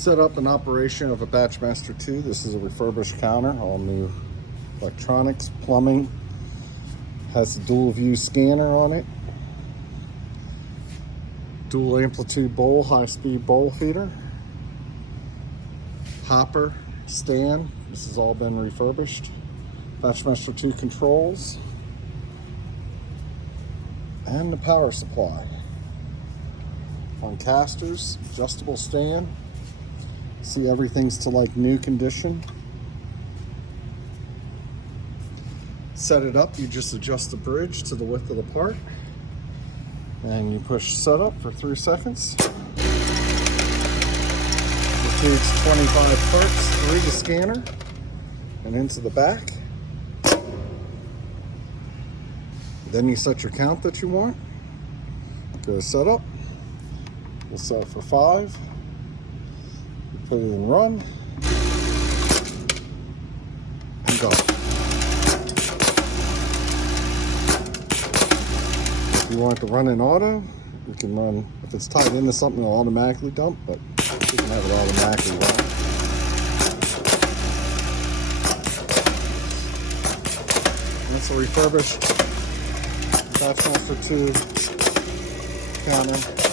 Setup and operation of a Batchmaster II. This is a refurbished counter, all new electronics, plumbing. Has a dual view scanner on it. Dual amplitude bowl, high speed bowl feeder. Hopper, stand. This has all been refurbished. Batchmaster II controls. And the power supply. On casters, adjustable stand. See, everything's to like new condition. Set it up, you just adjust the bridge to the width of the part. And you push setup for 3 seconds. It feeds 25 clicks through the scanner and into the back. Then you set your count that you want. Go to setup. We'll set it for 5. You put it in run. And go. If you want it to run in auto, you can run, if it's tied into something, it'll automatically dump, but you can have it automatically run. And it's a refurbished Batchmaster II counter.